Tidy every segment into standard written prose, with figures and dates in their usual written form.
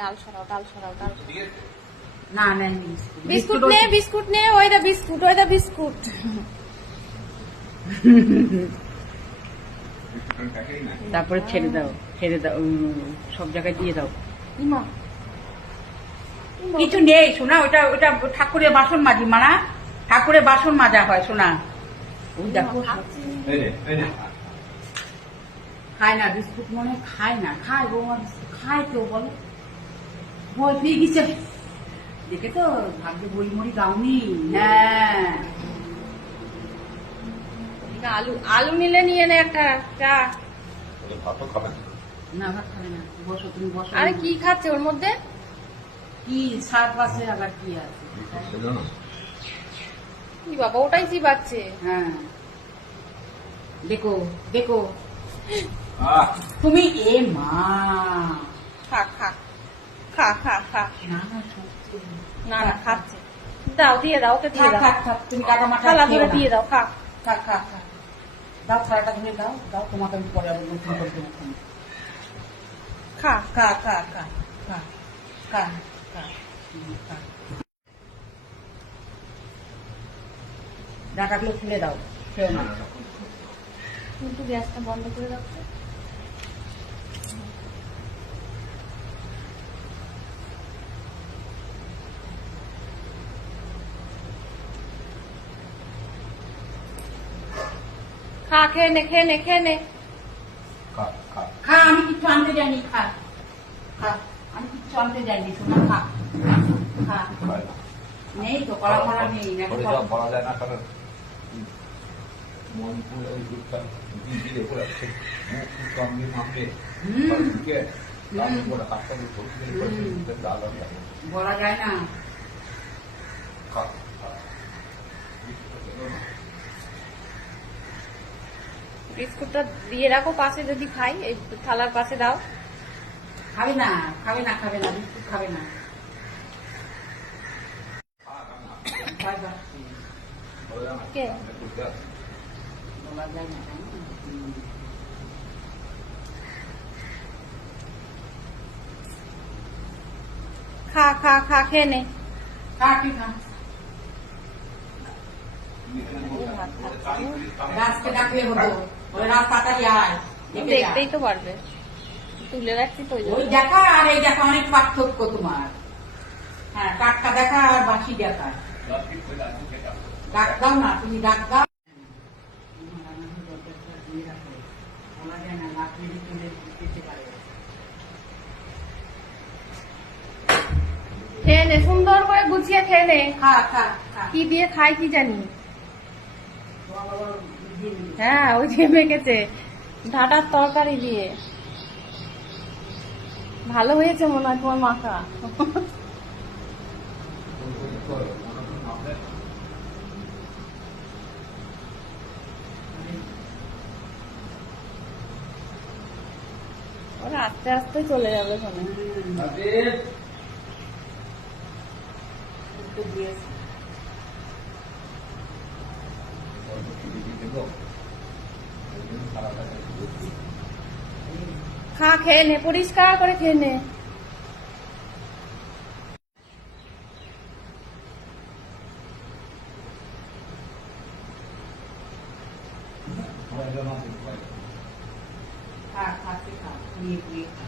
ডাল সরাও, ডাল সরাও, ডাল সরাও। না নেন বিস্কুট নে, বিস্কুট নে, ওইটা বিস্কুট, ওইটা বিস্কুট। তারপরে ছেড়ে দাও, ছেড়ে দাও, সব জায়গায় দিয়ে দাও। ইমা কিছু নেই সোনা, ওটা ওটা ঠাকুরের বাসন মাজি মানা, ঠাকুরের বাসন মাজা হয় সোনা। ওই দেখো খায় না বিস্কুট, মনে হয় খায় না। খায় বৌমা খায় তো, বলো ভয় পেয়ে গেছে দেখে তো, ভাগ্যে বই মরি দাওনি। হ্যাঁ আলু, আলু নিলে নিয়ে নে একটা চা। না ভাত খাবে না, বসো তুমি বসো। আরে কি খাচ্ছে ওর মধ্যে? কি সাত পাশে আবার কি আছে? কি বাবা, ওটাই চিবাচ্ছে। হ্যাঁ দেখো দেখো তুমি, এ মা খা খা খা খা খা। না না সত্যি। না না খাচ্ছে, দাও দিয়ে দাও, ওকে দিয়ে থাক দাও। থাক থাক, তুমি কাকা মাথা থালা ধরে দিয়ে দাও, খা। থাক থাক থাক, দাও থালাটা ধরে দাও, দাও তোমাকে আমি পরে আবার নতুন করে দেবো। খা। খা খা খা খা খা খা খা। ডাটাগুলো খুলে দাও, খেও না। কিন্তু গ্যাসটা বন্ধ করে রাখো। খা, খেয়ে নে, খেয়ে নে, খেয়ে নে। খা, আমি কিচ্ছু আনতে যাইনি, খা খা, আমি কিচ্ছু আনতে যাইনি শোনা, খা খা। নেই তো কলা ফলা নেই, বলা যায় না, কারণ মনপুর ওই দুধটা দিয়ে করে মুখ কম দিয়ে মাপে ঢুকে তারপরে হাতটা করে ডাল বলা যায় না। বিস্কুটটা দিয়ে রাখো পাশে, যদি খাই এই থালার পাশে দাও। খাবে না খাবে না খাবে না, বিস্কুট খাবে না। কে? বলা যায় না। খা খা খা, খেয়ে নে। খা কি খা, গাছকে ডাকলে হতো, ওই রাত তাড়াতাড়ি আয়, দেখে যা। দেখতেই তো পারবে, তুলে রাখছি তো। ওই দেখা আর এই দেখা অনেক পার্থক্য তোমার। হ্যাঁ, টাটকা দেখা আর বাসি দেখা। ডাক দাও না, তুমি ডাক দাও। বলা যায় না, লাকড়ি তুলে দিতে পারে। খেয়ে নে, সুন্দর করে গুছিয়ে খেয়ে নে। খা খা খা। কি দিয়ে খাই কি জানি। হ্যাঁ, ওই যে মেখেছে ডাঁটার তরকারি দিয়ে। ভালো হয়েছে মনে হয় তোমার মাখা। ওরা আস্তে আস্তে চলে যাবে শোনে। খা, খেয়ে নে, পরিষ্কার করে খেয়ে নে। খা খাতে খা, নিয়ে নিয়ে খা।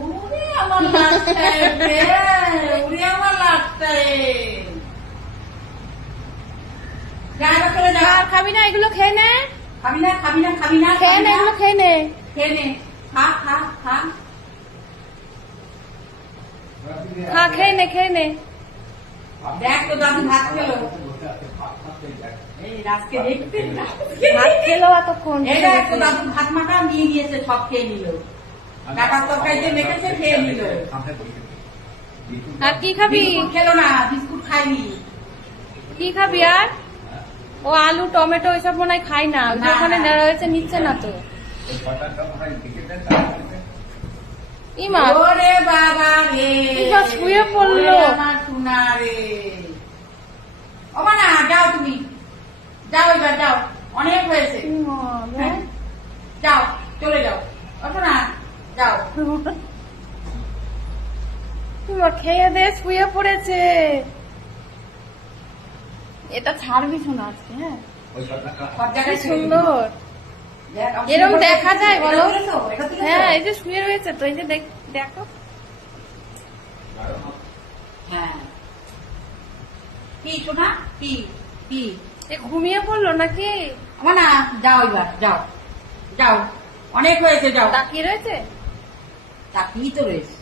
ওরে আমার লাগতায় রে, ওরে আমার লাগতায়। যা এবার চলে যা। আর খাবি না, এগুলো খেয়ে নে। খাবি না খাবি না খাবি না, খেয়ে নে, এগুলো খেয়ে নে। খেয়ে নে, খা খা খা। খা, খেয়ে নে, খেয়ে নে। দেখ তো দাদু ভাত খেলো। এই রাজকে দেখতে, ভাত খেলো এতক্ষণ। এই দেখ তো দাদু ভাত মাখা নিয়ে নিয়েছে, সব খেয়ে নিল। ডাটার তরকারি দিয়ে মেখেছে, খেয়ে নিল। আর কি খাবি? বিস্কুট খেলো না, বিস্কুট খাইনি। কি খাবি আর? ও আলু টমেটো এসব মনে হয় খাই না, ওই যে ওখানে নেড়া হয়েছে নিচ্ছে না তো। ইমা ওরে বাবা রে, ইমা শুয়ে পড়লো। ওরে আমার সোনা রে। ও মা না, যাও তুমি, যাও এবার যাও, অনেক হয়েছে। ইমা, হ্যাঁ? খেয়ে দিয়ে শুয়ে পড়েছে। এটা ছাড়বি শোনা আজকে, হ্যাঁ ওই সব টাকা সব কি জায়গায় ছেড়ে দিবি। সুন্দর। দেখ, আমি এরকম তুলে দেখা যায় এটা বলো? তুলেছো? এটা তুলেছো? হ্যাঁ এই যে শুয়ে রয়েছে তো, এই যে দেখো। হ্যাঁ। কি শোনা? কি? কি? এ ঘুমিয়ে পড়লো নাকি? আমার না, যাও এবার, যাও। যাও। অনেক হয়েছে, যাও। তাকিয়ে রয়েছে। তা কি তো রয়েছে?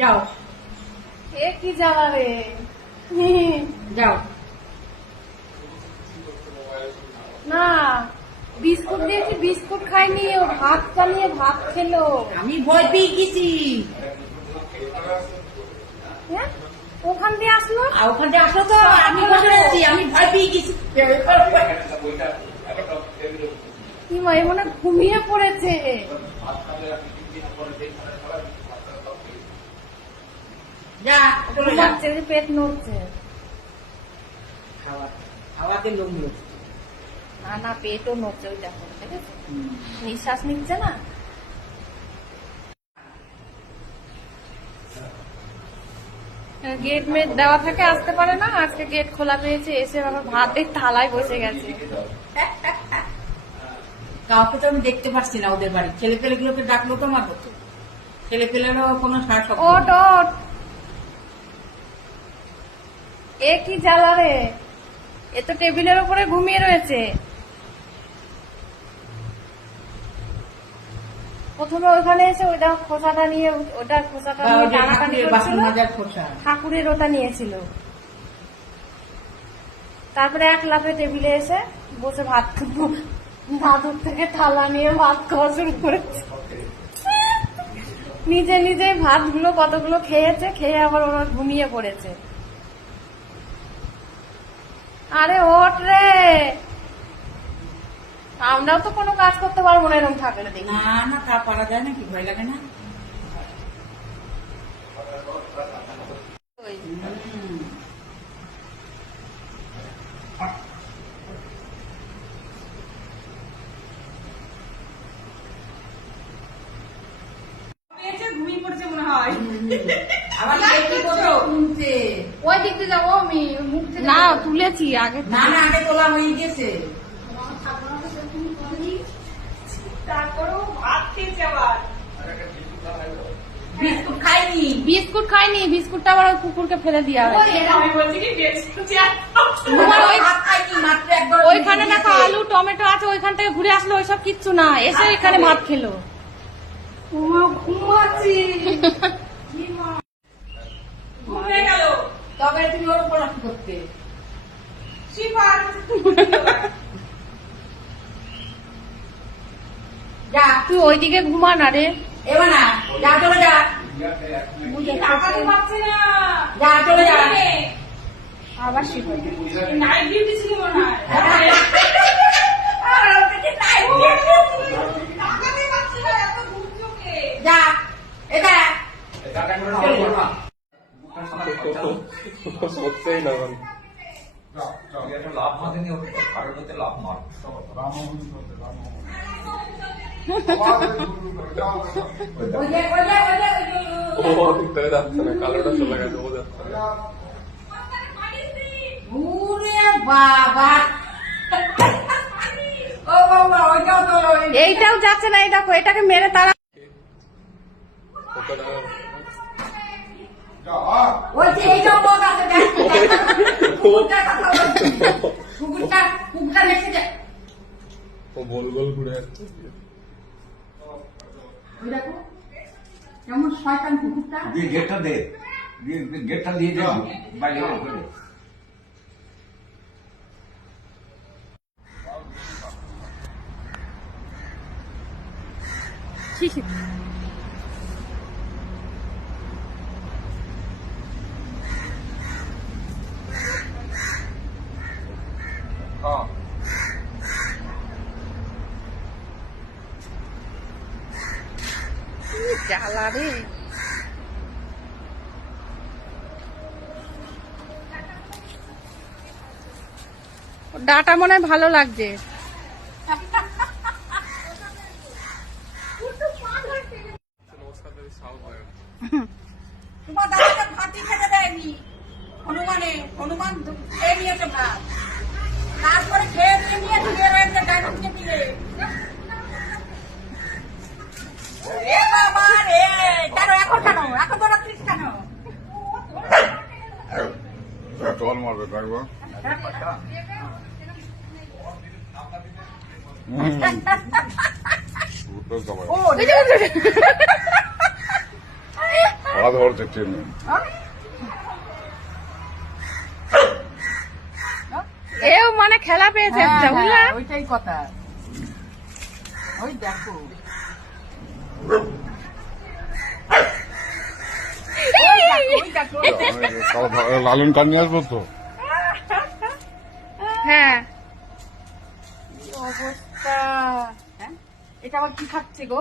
যাও, এ কি জ্বালা রে। যাও। না বিস্কুট দিয়েছি, বিস্কুট খাইনি, ও ভাত বানিয়ে ভাত খেলো। আমি ভয় পেয়ে গেছি। হ্যাঁ ওখান দিয়ে আসলো। আর ওখান থেকে আসো তো, আমি বসে রয়েছি, আমি ভয় পেয়ে গেছি। কি মা, এ মনে হয় ঘুমিয়ে পড়েছে। যা, চলে যা। ঘুমাচ্ছে, যে পেট নড়ছে। খাওয়াতে লোক লোক। না না পেটও নড়ছে, ওই দেখো দেখেছো? নিঃশ্বাস নিচ্ছে না। গেট মেট দেওয়া থাকে, আসতে পারে না। আজকে গেট খোলা পেয়েছে, এসে বাবা ভাতের থালায় বসে গেছে। কাউকে তো আমি দেখতে পাচ্ছি না ওদের বাড়ি। ছেলে পেলে গুলোকে ডাকলো তো আমার হতো। ছেলে পেলেরও কোনো সার শব্দ ওট নেই। ওট, এ কি জ্বালা রে। এ তো টেবিলের উপরে ঘুমিয়ে রয়েছে। প্রথমে ওইখানে এসে ওইটা খোসাটা নিয়ে, ওটা খোসাটা বা নিয়ে ওই যে টানাটানি ঠাকুরের বাসন করছিল। মাজার খোসা। ঠাকুরের ওটা নিয়েছিল। তারপরে এক লাফে টেবিলে এসে বসে ভাত দাদুর থেকে থালা নিয়ে ভাত খাওয়া শুরু করেছে। নিজে নিজে ভাতগুলো কতগুলো খেয়েছে, খেয়ে আবার ওরা ঘুমিয়ে পড়েছে। আরে ওঠ রে, আমরাও তো কোনো কাজ করতে পারবো না এরকম থাকলে দেখি। না না, তা পারা যায় নাকি? ভয় লাগে না? ওই, হুম। ঘুমিয়ে পড়ছে মনে হয়। আবার কে কি করছো? শুনছে। ওই দিক দিয়ে যাবো আমি, মুখ থেকে না তুলেছি আগে। না না, আগে তোলা হয়ে গেছে। তারপরেও ভাত খেয়েছে আবার। বিস্কুট খাইনি। বিস্কুট খাইনি, বিস্কুটটা আবার ওই কুকুরকে ফেলে দিয়া ওই হয়েছে। এটা আমি বলছি কি বেশি তোমার ওই ভাত খাইনি, মাত্র একবার ওইখানে দিয়েছে। দেখো আলু টমেটো আছে, ওইখান থেকে ঘুরে আসলো, ওইসব কিচ্ছু না, এসে এখানে ভাত খেলো। ঘুমাচ্ছি। ঘুমিয়ে গেল। তবে তুমি ওর উপর কি করতে? শিফার। যা, তুই ওইদিকে ঘুমা না রে। এবার না, যা চলে যা। তাকাতে পারছে না। যা চলে যা। আবার শিখো। নাইট ডিউটি ছিল মনে হয়। আর ওর থেকে তাই তাকাতে পারছে না, এত দূর চোখে। যা, এটা সত্যিই না মানে লাভ মাঝে কারোর হতে লাভ নয় ওই যে ও দেখতে যাচ্ছে না, কালোটা চলে গেছে, ও যাচ্ছে না। ওরে বাবা। ও বাবা, ওইটাও তো এইটাও যাচ্ছে না, এই দেখো এটাকে মেরে তারা। ওকে না, ওই যে এইটাও বস আছে, দেখ কুকুরটার কথা বলছি। কুকুরটা রেখে যায়। ও গোল গোল ঘুরে যাচ্ছে। ওই দেখো কেমন শয়তান কুকুরটা। দিয়ে গেটটা দে গেটটা দিয়ে দে বাইরে করে হ্যাঁ জ্বালা রে। ডাটা মনে হয় ভালো লাগছে। তোমার দাদাকে ভাতই খেতে দেয়নি হনুমান খেয়ে নিয়েছে ভাত, তারপরে খেয়ে নিয়ে ধুয়ে রয়েছে ডাইনিং টেবিলে। এ বাবা রে, কেন এখন তো রাত্রিস কেন? জল মারবে থাকবো ও আলাদা ধরছে ট্রেনে এও মানে খেলা পেয়েছে একটা, বুঝলা? ওইটাই কথা। ওই দেখো লালন কান নিয়ে আসবো তো। হ্যাঁ, অবস্থা। হ্যাঁ, এটা আবার কি খাচ্ছে গো?